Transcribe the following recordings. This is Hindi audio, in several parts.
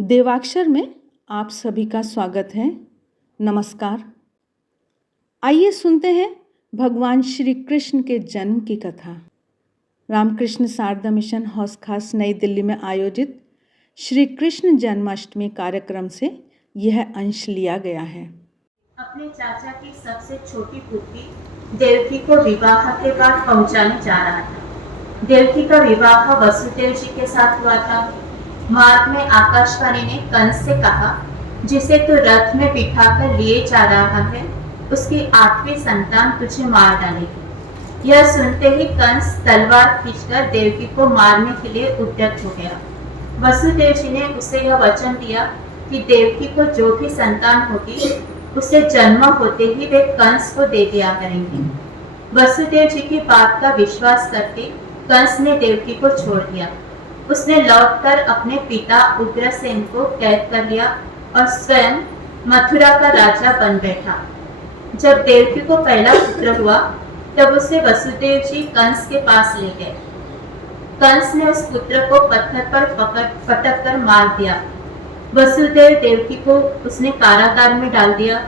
देवाक्षर में आप सभी का स्वागत है। नमस्कार। आइए सुनते हैं भगवान श्री कृष्ण के जन्म की कथा। रामकृष्ण शारदा मिशन हाउस खास नई दिल्ली में आयोजित श्री कृष्ण जन्माष्टमी कार्यक्रम से यह अंश लिया गया है। अपने चाचा की सबसे छोटी पुत्री देवकी को विवाह के बाद पहुंचाने जा रहा था। देवकी का विवाह वसुदेव जी के साथ हुआ था। मार्ग में आकाशवाणी ने कंस से कहा, जिसे तू रथ में बिठाकर लिए जा रहा है, उसकी 8वीं संतान तुझे मार डालेगी। यह सुनते ही कंस तलवार खींचकर देवकी को मारने के लिए उद्यत हो गया। वसुदेव जी ने उसे यह वचन दिया कि देवकी को जो भी संतान होगी उसे जन्म होते ही वे कंस को दे दिया करेंगे। वसुदेव जी की बात का विश्वास करके कंस ने देवकी को छोड़ दिया। उसने लौटकर अपने पिता उग्रसेन को कैद कर लिया और स्वयं मथुरा का राजा बन बैठा। जब देवकी को पहला पुत्र हुआ तब उसे वसुदेव जी कंस के पास ले गए। कंस ने उस पुत्र को पत्थर पर पटक कर मार दिया। वसुदेव देवकी को उसने कारागार में डाल दिया।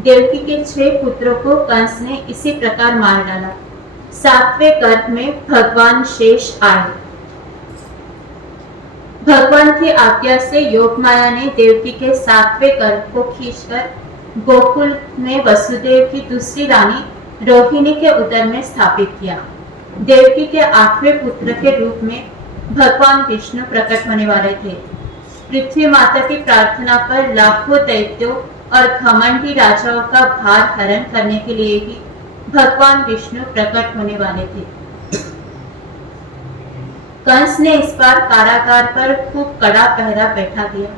देवकी के 6 पुत्रों को कंस ने इसी प्रकार मार डाला। 7वें गर्भ में भगवान शेष आए। भगवान की आज्ञा से योगमाया ने देवकी के 7वें गर्भ को खींचकर गोकुल में वसुदेव की दूसरी रानी रोहिणी के उदर में स्थापित किया। देवकी के 8वें पुत्र के रूप में भगवान विष्णु प्रकट होने वाले थे। पृथ्वी माता की प्रार्थना पर लाखों दैत्यों और घमंडी राजाओं का भार हरण करने के लिए भी भगवान विष्णु प्रकट होने वाले थे। कंस ने इस बार कारागार पर खूब कड़ा पहरा बैठा दिया।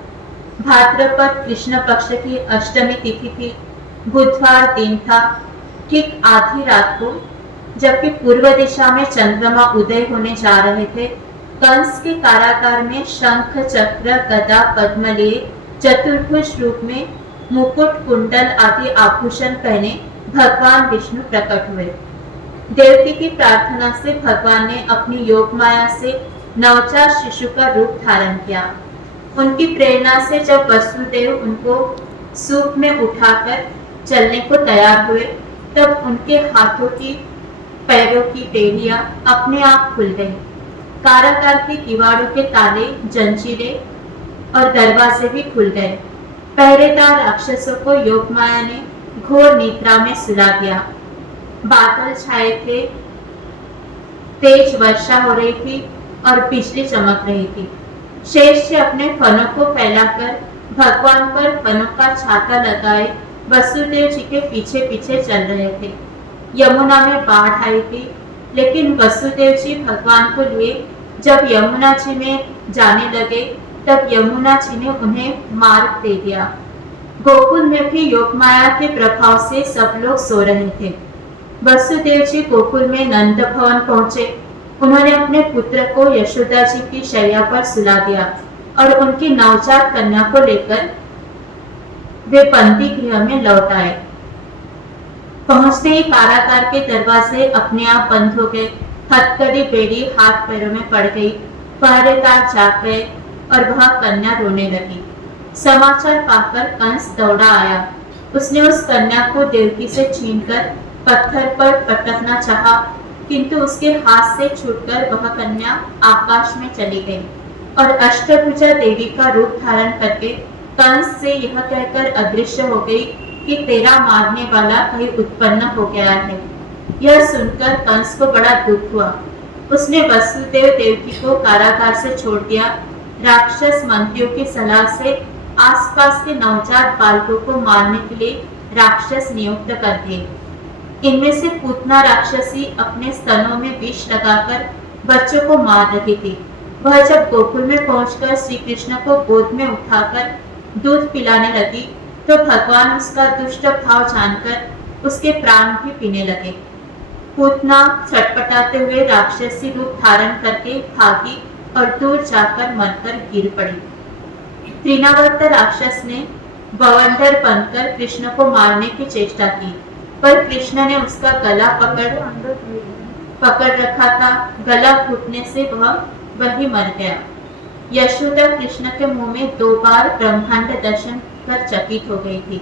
भाद्रपद कृष्ण पक्ष की अष्टमी तिथि थी। बुधवार दिन था। ठीक आधी रात को, जबकि पूर्व दिशा में चंद्रमा उदय होने जा रहे थे, कंस के कारागार में शंख चक्र गदा पद्म लिए चतुर्भुज रूप में मुकुट कुंडल आदि आभूषण पहने भगवान विष्णु प्रकट हुए। देवकी की प्रार्थना से भगवान ने अपनी योग माया से नवजात शिशु का रूप धारण किया। उनकी प्रेरणा से जब वसुदेव उनको सूप में उठाकर चलने को तैयार हुए, तब उनके हाथों की पैरों की बेड़ियां अपने आप खुल गईं। कारागार की दीवारों के ताले, जंजीरें और दरवाजे भी खुल गए। पहरेदार राक्षसों को योगमाया ने घोर निद्रा में सुला दिया। बादल छाए थे, तेज वर्षा हो रही थी और बिजली चमक रही थी। शेष अपने फनों को फैलाकर भगवान पर फनों का छाता लगाए वसुदेव जी के पीछे पीछे चल रहे थे। यमुना में बाढ़ आई थी, लेकिन वसुदेव जी भगवान को लिए जब यमुना जी में जाने लगे, तब यमुना जी ने उन्हें मार्ग दे दिया। गोकुल में भी योगमाया के प्रभाव से सब लोग सो रहे थे। वसुदेव जी गोकुल में नंद भवन पहुंचे। उन्होंने अपने पुत्र को यशोदा जी की शैया पर सुला दिया और उनकी नवजात कन्या को लेकर वे बंदी गृह में लौट आए। पहुंचते ही कारागार के दरवाजे अपने आप बंद हो गए। हथकड़ी बेड़ी हाथ पैरों में पड़ गई। पहरेदार जाग गए और वह कन्या रोने लगी। समाचार पाकर कंस दौड़ा आया। उसने उस कन्या को देवकी से छीनकर पत्थर पर पटकना चाहा, किंतु उसके हाथ से छूटकर वह कन्या आकाश में चली गई और अष्टभुजा देवी का रूप धारण करके कंस से यह कहकर अदृश्य हो गई कि तेरा मारने वाला कहीं उत्पन्न हो गया है। यह सुनकर कंस को बड़ा दुख हुआ। उसने वसुदेव देवकी को कारागार से छोड़ दिया। राक्षस मंत्रियों की सलाह से आसपास के नवजात बालकों को मारने के लिए राक्षस नियुक्त कर दिए। इनमें से पूतना राक्षसी अपने स्तनों में विष लगाकर बच्चों को मार रही थी। वह जब गोकुल में पहुंचकर श्री कृष्ण को गोद में उठाकर दूध पिलाने लगी, तो भगवान उसका दुष्ट भाव जानकर उसके प्राण भी पीने लगे। पूतना छटपटाते हुए राक्षसी रूप धारण करके भागी और दूर जाकर मरकर गिर पड़ी। त्रिनावर्त राक्षस ने बवंडर बनकर कृष्ण को मारने की चेष्टा की, पर कृष्ण ने उसका गला पकड़ रखा था। गला घुटने से वह वही मर गया। यशोदा कृष्ण के मुंह में 2 बार ब्रह्मांड दर्शन कर चकित हो गई थी,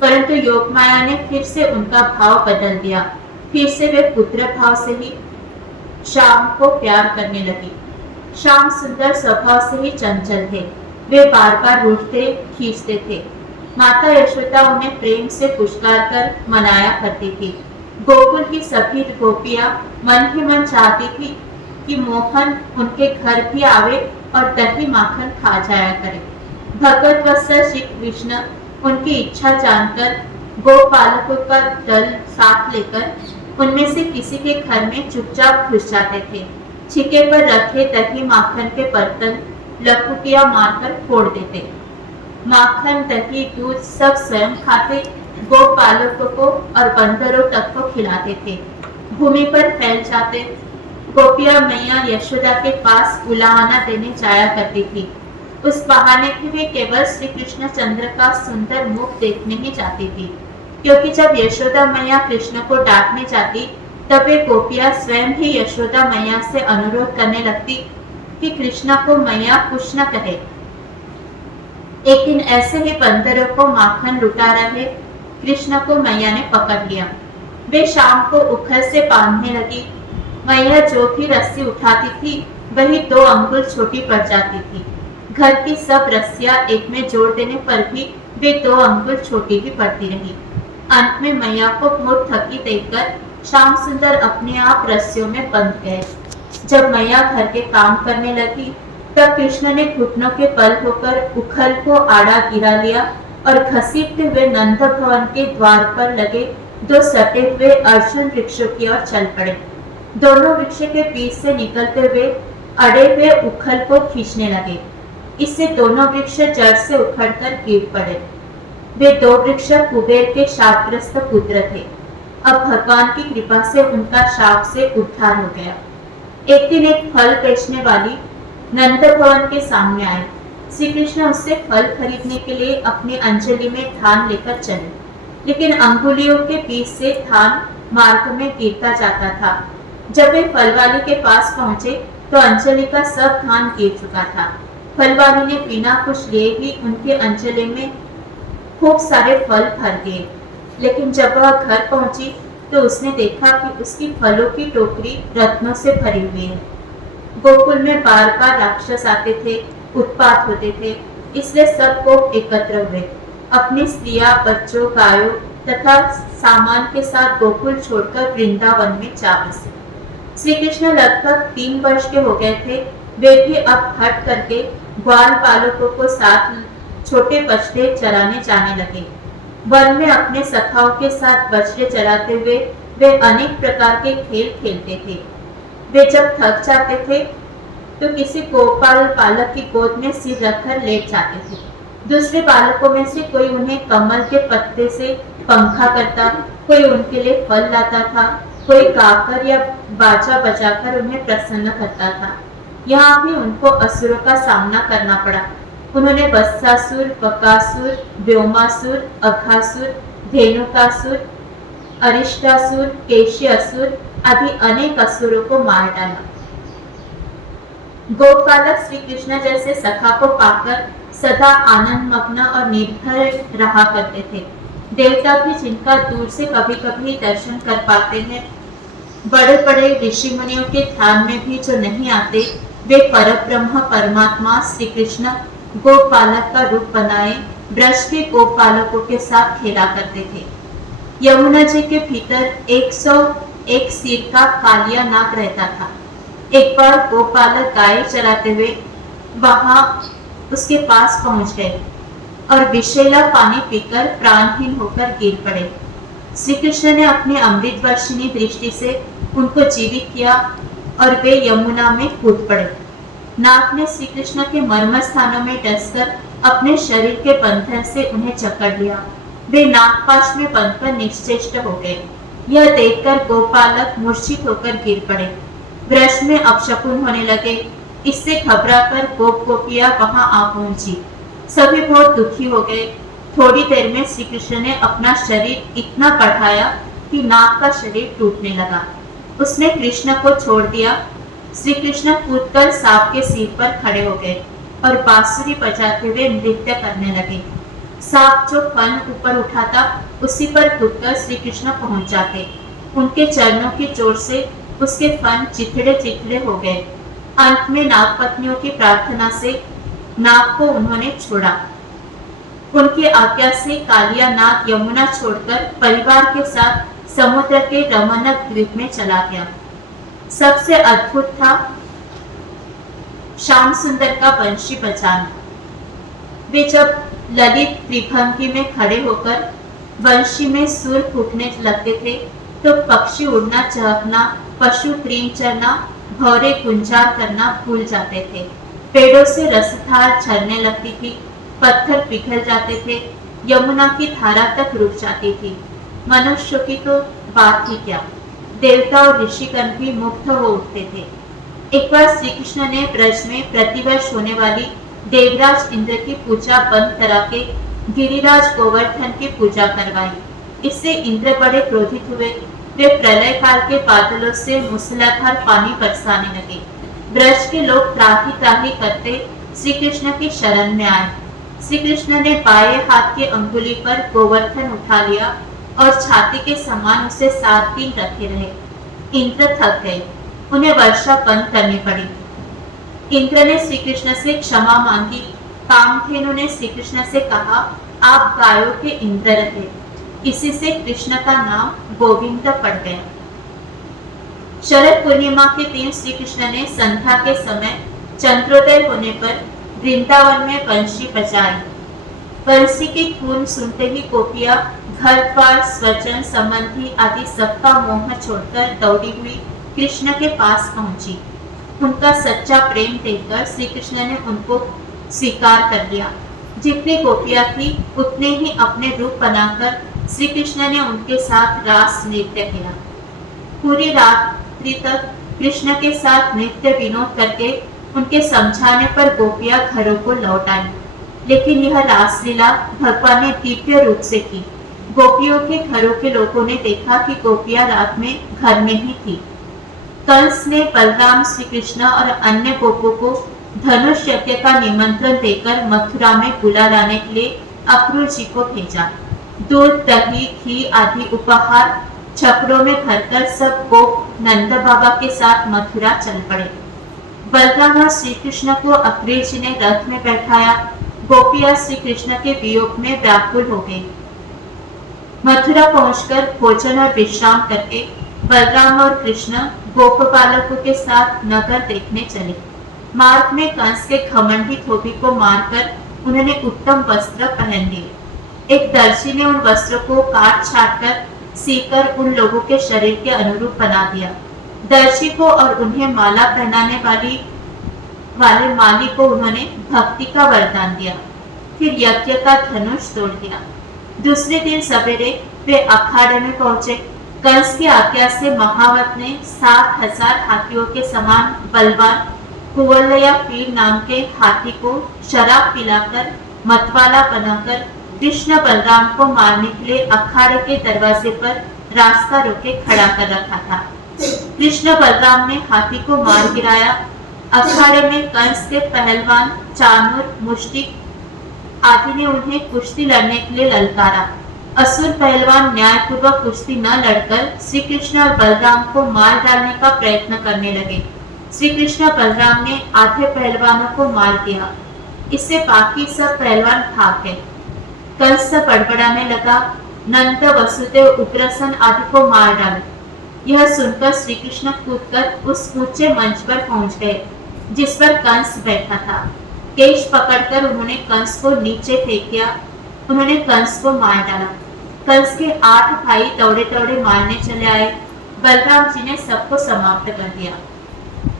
परंतु योगमाया ने फिर से उनका भाव बदल दिया। फिर से वे पुत्र भाव से ही श्याम को प्यार करने लगी। श्याम सुंदर स्वभाव से ही चंचल थे। वे बार बार रूठते खींचते थे। माता यशोदा उन्हें प्रेम से पुचकार कर मनाया करती थी। गोकुल की सभी गोपियां मन ही मन चाहती थी कि मोहन उनके घर भी आवे और दही माखन खा जाया करे। भगवत वत्सल श्री कृष्ण उनकी इच्छा जानकर गोपालकों का दल साथ लेकर उनमें से किसी के घर में चुपचाप घुस जाते थे। छिके पर रखे दही माखन के बर्तन लकुटिया मारकर फोड़ देते। माखन, दही, दूध सब स्वयं खाते, गोपालकों को और बंदरों तक को खिलाते थे। भूमि पर फैल जाते। गोपिया मैया यशोदा के पास उलाहना देने जाया करती थी। उस बहाने भी वे केवल श्री कृष्ण चंद्र का सुंदर मुख देखने ही जाती थी, क्योंकि जब यशोदा मैया कृष्ण को डांटने जाती तब वे गोपियां स्वयं ही यशोदा मैया से अनुरोध करने लगती कि कृष्ण को मैया कुछ न कहे। एक दिन ऐसे ही बंदरों को माखन लुटा रहे कृष्ण को मैया ने पकड़ लिया। वे शाम को उखल से बांधने लगी। मैया जो भी रस्सी उठाती थी वही 2 अंगुल छोटी पड़ जाती थी। घर की सब रस्सियां एक में जोड़ देने पर भी वे 2 अंगुल छोटी ही पड़ती रही। अंत में मैया को बहुत थकी देखकर श्याम सुंदर अपने आप रस्सियों में बंध गए। जब मैया घर के काम करने लगी तब कृष्ण ने घुटनों के बल होकर उखल को आड़ा गिरा लिया और घसीटते हुए नंद भवन के द्वार पर लगे 2 सटे हुए अर्जुन वृक्षों की ओर चल पड़े। दोनों वृक्ष के बीच से निकलते हुए अड़े हुए उखल को खींचने लगे। इससे दोनों वृक्ष जड़ से उखड़कर गिर पड़े। वे 2 वृक्ष कुबेर के शापग्रस्त पुत्र थे। अब भगवान की कृपा से उनका शाप से उद्धार हो गया। एक दिन एक फल बेचने वाली नंद भवन के सामने आए। श्री कृष्ण उससे फल खरीदने के लिए अपनी अंजलि में धान लेकर चले, लेकिन अंगुलियों के बीच से धान मार्ग में गिरता जाता था। जब वे फल वाली के पास पहुंचे तो अंजलि का सब धान गिर चुका था। फल वाली ने बिना कुछ लिए ही उनके अंजलि में खूब सारे फल भर दिए, लेकिन जब वह घर पहुंची तो उसने देखा कि उसकी फलों की टोकरी रत्नों से भरी हुई है। गोकुल में बार बार राक्षस आते थे, उत्पात होते थे, इसलिए सब लोग एकत्र हुए। अपनी स्त्रियां, बच्चों, गायों तथा सामान के साथ गोकुल छोड़कर वृंदावन में जा बसे। श्री कृष्ण लगभग 3 वर्ष के हो गए थे। वे भी अब हट करके ग्वाल बालकों को साथ छोटे बछड़े चराने जाने लगे। वन में अपने सखाओं के साथ बछड़े चराते हुए वे अनेक प्रकार के खेल खेलते थे। वे जब थक जाते थे तो किसी गोपाल बालक की गोद में सिर रखकर लेट जाते थे। दूसरे बालकों में से कोई उन्हें कमल के पत्ते से पंखा करता, कोई उनके लिए फल लाता था, कोई गाकर या बाजा बजाकर उन्हें प्रसन्न करता था। यहाँ भी उनको असुरों का सामना करना पड़ा। उन्होंने वत्सासुर, बकासुर, व्योमासुर, अघासुर, धेनुकासुर, अरिष्टासुर, केशी असुर आदि अनेक असुरों को मार डाला। गोपालक श्री कृष्ण जैसे सखा को पाकर सदा आनंद मग्न और निर्भय रहा करते थे। देवता भी जिनका दूर से कभी कभी दर्शन कर पाते हैं, बड़े बड़े ऋषि मुनियों के ध्यान में भी जो नहीं आते, वे परब्रह्म परमात्मा श्री कृष्ण गोपालक का रूप बनाए ब्रज के गोपालकों के साथ खेला करते थे। यमुना जी के भीतर 101 सिर का कालिया नाग रहता था। एक बार गोपालक गाय चराते हुए वहां उसके पास पहुंच गए और विषैला पानी पीकर प्राणहीन होकर गिर पड़े। श्री कृष्ण ने अपनी अमृत वर्षिणी दृष्टि से उनको जीवित किया और वे यमुना में कूद पड़े। नाग ने श्री कृष्ण के मर्म स्थानों में डसकर अपने शरीर के बंधन से उन्हें जकड़ लिया। वे नागपाश में बंधकर निश्चेष्ट हो गए। यह देखकर गोपालक मूर्छित होकर गिर पड़े। ब्रज में अपशकुन होने लगे। इससे घबराकर गोप गोपियां वहां आ पहुंची। सभी बहुत दुखी हो गए। थोड़ी देर में श्री कृष्ण ने अपना शरीर इतना बढ़ाया कि नाग का शरीर टूटने लगा। उसने कृष्ण को छोड़ दिया। श्री कृष्ण कूदकर सांप के सिर पर खड़े हो गए। और बांसुरी बजाते हुए नृत्य करने लगे। सांप जो फन ऊपर उठाता उसी पर कूदकर श्री कृष्ण पहुंच जाते। उनके चरणों की जोर से उसके फन चिथड़े चिथड़े हो गए। अंत में नागपत्नियों की प्रार्थना से नाग को उन्होंने छोड़ा। उनकी आज्ञा से कालिया नाग यमुना छोड़कर परिवार के साथ समुद्र के रमणक द्वीप में चला गया। सबसे अद्भुत था श्याम सुंदर का वंशी बजाना। वे जब ललित त्रिभंगी में खड़े होकर वंशी में सुर फूटने लगते थे तो पक्षी उड़ना चहकना, पशु तृण चरना, भौरे गुंजार करना भूल जाते थे। पेड़ों से रसधार झरने लगती थी, पत्थर पिघल जाते थे, यमुना की धारा तक रुक जाती थी। मनुष्यों की तो बात ही क्या, देवता और ऋषिगण भी मुग्ध हो उठते थे। एक बार श्री कृष्ण ने ब्रज में प्रतिवर्ष होने वाली देवराज इंद्र की पूजा बंद करा के गिरिराज गोवर्धन की पूजा करवाई। इससे इंद्र बड़े क्रोधित हुए। वे प्रलय काल के बादलों से मूसलाधार पानी बरसाने लगे। ब्रज के लोग त्राही त्राही करते श्री कृष्ण की शरण में आए। श्री कृष्ण ने बाएं हाथ की अंगुली पर गोवर्धन उठा लिया और छाती के समान उसे 7 दिन रखे रहे। इंद्र थक गए, उन्हें वर्षा बंद करनी पड़ी। इंद्र ने श्री कृष्ण से क्षमा मांगी। कामधेनु ने श्री कृष्ण से कहा, आप गायों के इंद्र रहे। इसी से कृष्ण का नाम गोविंद पड़ गया। शरद पूर्णिमा के दिन श्री कृष्ण ने संध्या के समय चंद्रोदय होने पर वृंदावन में बंशी बजाई। बंसी की धुन सुनते ही गोपियां घर द्वार, स्वजन, संबंधी आदि सबका मोह छोड़कर दौड़ी हुई कृष्ण के पास पहुंची। उनका सच्चा प्रेम देखकर श्री कृष्ण ने उनको स्वीकार कर लिया। जितनी गोपियां थी उतने ही अपने रूप बनाकर श्री कृष्ण ने उनके साथ रास नृत्य किया। पूरी रात्रि तक कृष्ण के साथ नृत्य विनोद करके उनके समझाने पर गोपियां घरों को लौट आई। लेकिन यह रासलीला भगवान ने दिव्य रूप से की। गोपियों के घरों के लोगों ने देखा कि गोपियां रात में घर में ही थी। कंस ने बलराम, श्री कृष्ण और अन्य गोपों को धनुष यज्ञ का निमंत्रण देकर मथुरा में बुला लाने के लिए अक्रूर जी को भेजा। दूध, दही, घी आदि उपहार छपड़ों में भरकर सब गोप नंद बाबा के साथ मथुरा चल पड़े। बलराम और श्री कृष्ण को अक्रूर जी ने रथ में बैठाया। गोपियां श्री कृष्ण के वियोग में व्याकुल हो गई। मथुरा पहुंचकर भोजन और विश्राम करके बलराम और कृष्ण गोप बालकों के साथ नगर देखने चले। मार्ग में कंस के घमंडी धोबी को मारकर उन्होंने उत्तम वस्त्र पहन लिए। एक दर्जी ने उन वस्त्रों को काट छाट कर सीकर उन लोगों के शरीर के अनुरूप बना दिया। दर्जी को और उन्हें माला पहनाने वाले माली को उन्होंने भक्ति का वरदान दिया। फिर यज्ञ का धनुष तोड़ दिया। दूसरे दिन सवेरे वे अखाड़े में पहुंचे। कंस की आज्ञा से महावत ने 7,000 हाथियों के समान बलवान कुवलया पीर नाम के हाथी को शराब पिलाकर मतवाला बनाकर कृष्ण बलराम को मारने के लिए अखाड़े के दरवाजे पर रास्ता रोके खड़ा कर रखा था। कृष्ण बलराम ने हाथी को मार गिराया। अखाड़े में कंस के पहलवान चाणूर, मुष्टिक आदि ने उन्हें कुश्ती लड़ने के लिए ललकारा। असुर पहलवान न्यायपूर्वक कुश्ती न लड़कर श्री कृष्ण और बलराम को मार डालने का प्रयत्न करने लगे। श्री कृष्ण बलराम ने आधे पहलवानों को मार दिया। इससे बाकी सब पहलवान भाग गए। कंस बड़बड़ाने लगा, नंद, वसुदेव, उग्रसेन आदि को मार डाले। यह सुनकर श्री कृष्ण कूदकर उस ऊंचे मंच पर पहुंच गए जिस पर कंस बैठा था। केश पकड़कर उन्होंने कंस को नीचे फेंक दिया। उन्होंने कंस को मार डाला। कंस के 8 भाई दौड़े दौड़े मारने चले आए। बलराम जी ने सबको समाप्त कर दिया।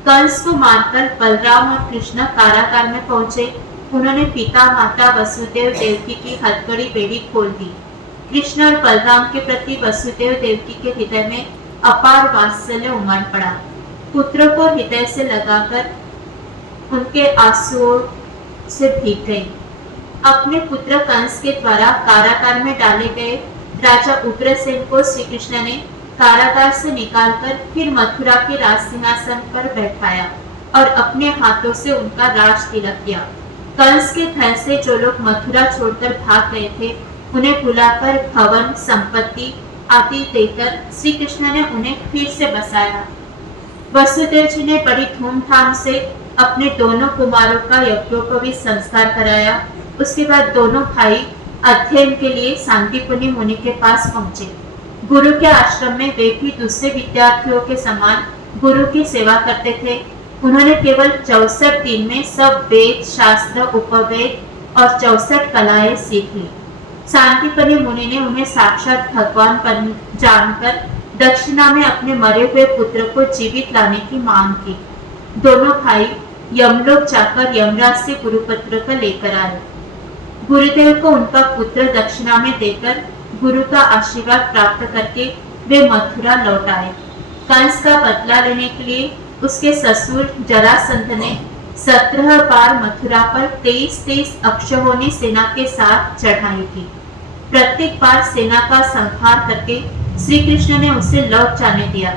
कंस को मारकर बलराम और कृष्ण कारागार में पहुंचे। उन्होंने पिता, माता, वसुदेव देवकी की हथकड़ी बेड़ी खोल दी। कृष्ण और बलराम के प्रति वसुदेव देवकी के हृदय में अपार वात्सल्य उमड़ पड़ा। पुत्रों को हृदय से लगाकर उनके आंसुओं से भीग गई। अपने पुत्र कंस के द्वारा कारागार में डाले गए राजा उग्रसेन को श्री कृष्ण ने कारागार से निकालकर फिर मथुरा के राज सिंहासन पर बैठाया और अपने हाथों से उनका राज तिलक किया। कंस के धन से जो लोग मथुरा छोड़कर भाग गए थे, उन्हें बुलाकर भवन, संपत्ति आदि देकर श्री कृष्ण ने उन्हें फिर से बसाया। वसुदेव जी ने बड़ी धूमधाम से अपने दोनों कुमारों का यज्ञोपवीत संस्कार कराया। उसके बाद दोनों भाई अध्ययन के लिए शांतिपुनी मुनि के पास पहुंचे। गुरु के आश्रम में वे भी दूसरे विद्यार्थियों के समान गुरु की सेवा करते थे। उन्होंने केवल 64 दिन में सब वेद, शास्त्र, उपवेद और 64 कलाएं सीख ली। शांतिपुनी मुनि ने उन्हें साक्षात भगवान जानकर दक्षिणा में अपने मरे हुए पुत्र को जीवित लाने की मांग की। दोनों भाई यमलोक जाकर यमराज से गुरुपुत्र को लेकर आए। गुरुदेव को उनका पुत्र दक्षिणा में देकर गुरु का आशीर्वाद प्राप्त करके वे मथुरा लौट आए। कंस का बदला लेने के लिए उसके ससुर जरासंध ने 17 बार मथुरा पर 23 अक्षौहिणी सेना के साथ चढ़ाई की। प्रत्येक बार सेना का संहार करके श्री कृष्ण ने उसे लौट जाने दिया।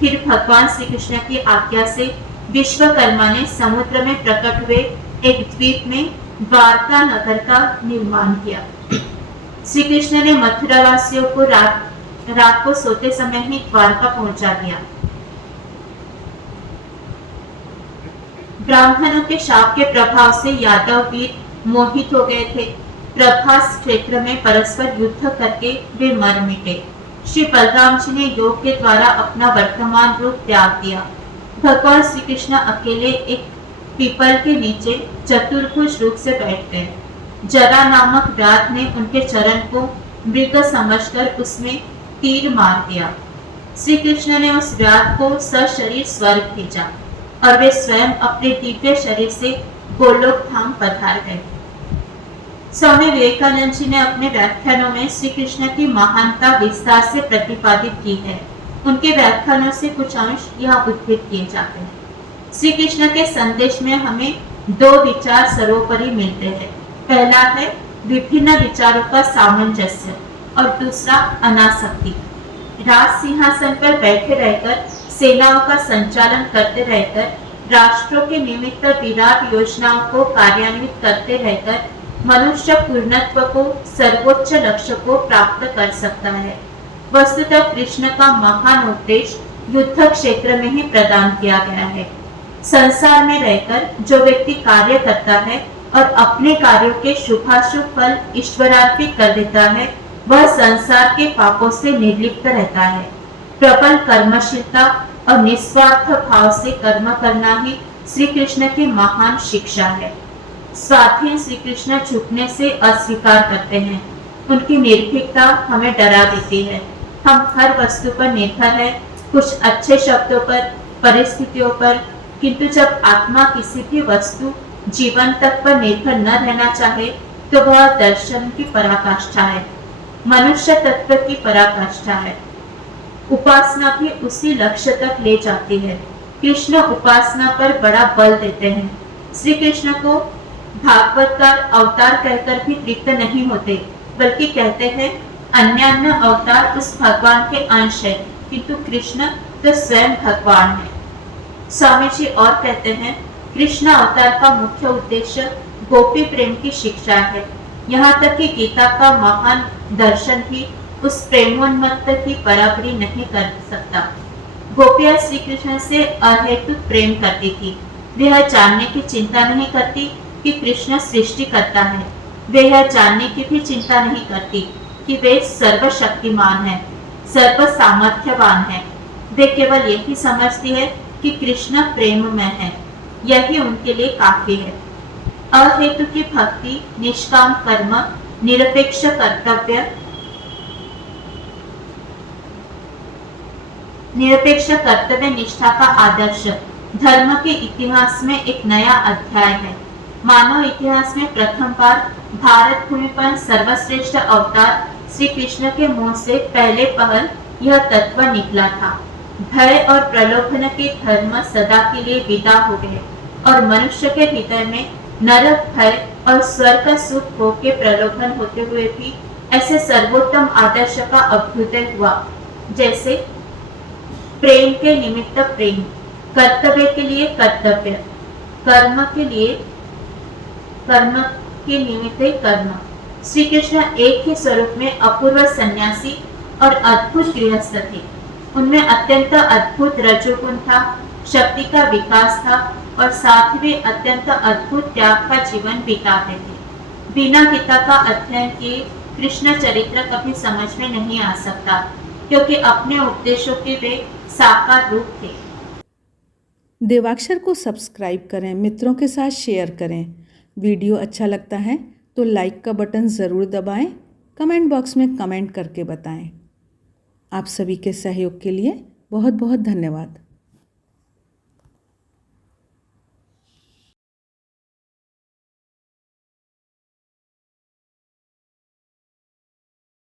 फिर भगवान श्री कृष्ण की आज्ञा से विश्वकर्मा ने समुद्र में प्रकट हुए एक द्वीप में द्वारका नगर का निर्माण किया। श्री कृष्ण ने मथुरा वासियों को रात को सोते समय ही द्वारका पहुंचा दिया। ब्राह्मणों के शाप के प्रभाव से यादव वीर मोहित हो गए थे। प्रभास क्षेत्र में परस्पर युद्ध करके वे मर मिटे। श्री बलराम जी ने योग के द्वारा अपना वर्तमान रूप त्याग दिया। भगवान श्री कृष्ण अकेले एक पीपल के नीचे चतुर्भुज रूप से बैठ गए। जरा नामक व्याध ने उनके चरण को मृग समझकर उसमें तीर मार दिया। श्री कृष्ण ने उस व्याध को सशरीर स्वर्ग भेजा और वे स्वयं अपने दिव्य शरीर से गोलोक धाम पधार गए। स्वामी विवेकानंद जी ने अपने व्याख्यानों में श्री कृष्ण की महानता विस्तार से प्रतिपादित की है। उनके व्याख्यानों से कुछ अंश यहाँ उद्धृत किए जाते हैं। श्री कृष्ण के संदेश में हमें दो विचार सर्वोपरि मिलते हैं। पहला है विभिन्न विचारों का सामंजस्य और दूसरा अनासक्ति। राज सिंहासन पर बैठे रहकर सेनाओं का संचालन करते रहकर राष्ट्रों के निमित्त विराट योजनाओं को कार्यान्वित करते रहकर मनुष्य पूर्णत्व को, सर्वोच्च लक्ष्य को प्राप्त कर सकता है। वस्तुतः कृष्ण का महान उपदेश युद्ध क्षेत्र में ही प्रदान किया गया है। संसार में रहकर जो व्यक्ति कार्य करता है और अपने कार्यों के शुभाशुभ फल ईश्वरार्पित कर देता है, वह संसार के पापों से निर्लिप्त रहता है। प्रबल कर्मशीलता और निस्वार्थ भाव से कर्म करना ही श्री कृष्ण की महान शिक्षा है। स्वाधीन श्री कृष्ण झुकने से अस्वीकार करते हैं। उनकी निर्भीकता हमें डरा देती है। हम हर वस्तु पर निर्भर है, कुछ अच्छे शब्दों पर, परिस्थितियों पर, किंतु जब आत्मा किसी भी वस्तु, जीवन तक पर निर्भर न रहना चाहे तो वह दर्शन की पराकाष्ठा है, मनुष्य तत्व की पराकाष्ठा है। उपासना भी उसी लक्ष्य तक ले जाती है। कृष्ण उपासना पर बड़ा बल देते हैं। श्री कृष्ण को भागवतकार अवतार कहकर भी तृप्त नहीं होते, बल्कि कहते हैं अन्य अवतार उस भगवान के अंश है, किंतु कृष्ण तो स्वयं भगवान है। स्वामी जी और कहते हैं कृष्ण अवतार का मुख्य उद्देश्य गोपी प्रेम की शिक्षा है। यहाँ तक कि गीता का महान दर्शन भी उस प्रेमोन्मत्त की बराबरी नहीं कर सकता। गोपियां श्री कृष्ण से अहेतुक प्रेम करती थी। वे यह जानने की चिंता नहीं करती कि कृष्ण सृष्टि करता है। वे यह जानने की भी चिंता नहीं करती कि वे सर्वशक्तिमान है, सर्व सामर्थ्यवान है। वे केवल यही समझती है कि कृष्ण प्रेम में है, यही उनके लिए काफी है। अहेतु की भक्ति, निष्काम कर्म, निरपेक्ष कर्तव्य निष्ठा का आदर्श धर्म के इतिहास में एक नया अध्याय है। मानव इतिहास में प्रथम बार भारत भूमि पर सर्वश्रेष्ठ अवतार श्री कृष्ण के मुंह से पहले पहल यह तत्व निकला था। भय और प्रलोभन के धर्म सदा के लिए विदा हो गए और मनुष्य के हृदय में नरक भय और स्वर्ग का सुख भोग के प्रलोभन होते हुए भी ऐसे सर्वोत्तम आदर्श का अभ्युदय हुआ, जैसे प्रेम के निमित्त प्रेम, कर्तव्य के लिए कर्तव्य, कर्म के लिए कर्म के निमित्त ही कर्म। श्री कृष्ण एक ही स्वरूप में अपूर्व सन्यासी और अद्भुत गृहस्थ थे। उनमें अत्यंत अद्भुत रजोगुण था, शक्ति का विकास था और साथ ही वे अत्यंत अद्भुत त्याग का जीवन बिताते थे। बिना गीता का अध्ययन किए कृष्ण चरित्र कभी समझ में नहीं आ सकता, क्योंकि अपने उपदेशों के वे साकार रूप थे। देवाक्षर को सब्सक्राइब करें, मित्रों के साथ शेयर करें। वीडियो अच्छा लगता है तो लाइक का बटन ज़रूर दबाएं, कमेंट बॉक्स में कमेंट करके बताएं। आप सभी के सहयोग के लिए बहुत बहुत धन्यवाद।